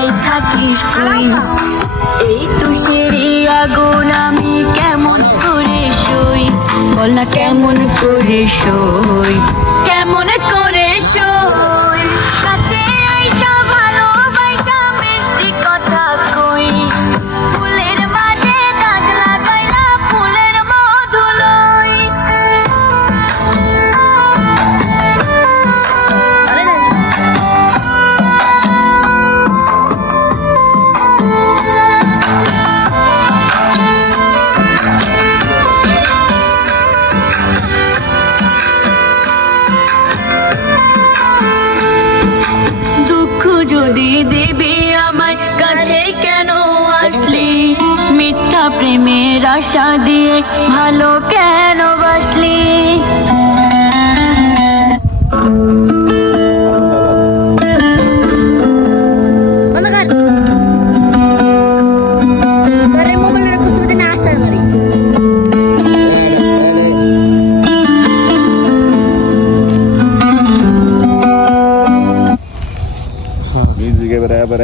লুকাই থাকিস তুই। এই তুষেরি আগুন আমি কেমন করে সই, বল না কেমন করে সই, কেমন করে সই। কাছে আইসা ভালোবাসা মিষ্টি কথা কই, ফুলের মাঝে দাগ লাগাইলা ফুলের মধু লই। যদি দিবি আমায় কাছে কেন আসলি, মিথ্যা প্রেমের আশা দিয়ে ভালো কেন বাসলি।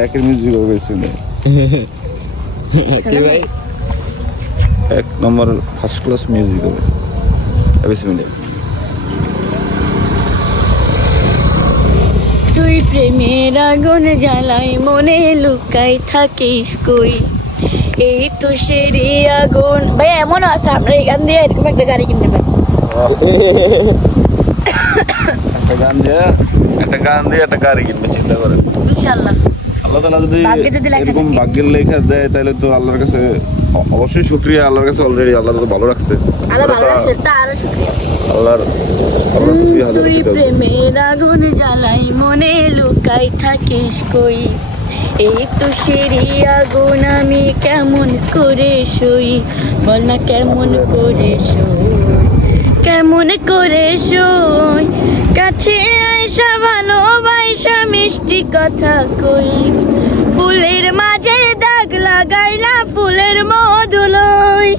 একের মিউজিক হবে ভাই, এক নম্বর ফার্স্ট ক্লাস মিউজিক হবে। তুই প্রেমের আগুন জ্বালাই মনে লুকাই থাকিস কই, এই তো সেরি আগুন। ভাই এমন আছে আমরা এখান দিয়ে এরকম একটা গাড়ি কিনতে পারি। একটা গান দিয়ে একটা গাড়ি কিনবে, চিন্তা করেন। ইনশাআল্লাহ আল্লাহ তাআলা যদি এরকম ভাগ্যের লেখা দেয় তাহলে তো আল্লাহর কাছে অবশ্যই শুকরিয়া। আল্লাহর কাছে অলরেডি আল্লাহ তো ভালো রাখছে, আল্লাহর। তুই প্রেমের আগুন জ্বালাই মনে লুকাই থাকিস কই, এই তো সেরি আগুন আমি কেমন করে সই, বল না কেমন করে সই, কেমন করে সই। কাছে আইসা ভালোবাসা মিষ্টি কথা কই, ফুলের মাঝে দাগ লাগাইলা ফুলের মধু লই।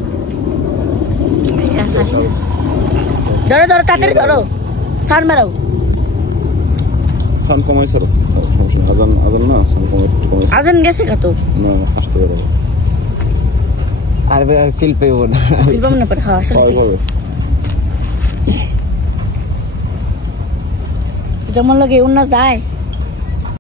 ধরো ধরো তাড়াতাড়ি ধরো, সান মারাও। সান কমাই স্যার, আজান আজান না, সান কমাই। আজান গেছে কত না আসতে পারে আর ফিল পেব না, ফিল পাবো না পরে। হ্যাঁ আসলে যেমন লাগে অন্য যায়।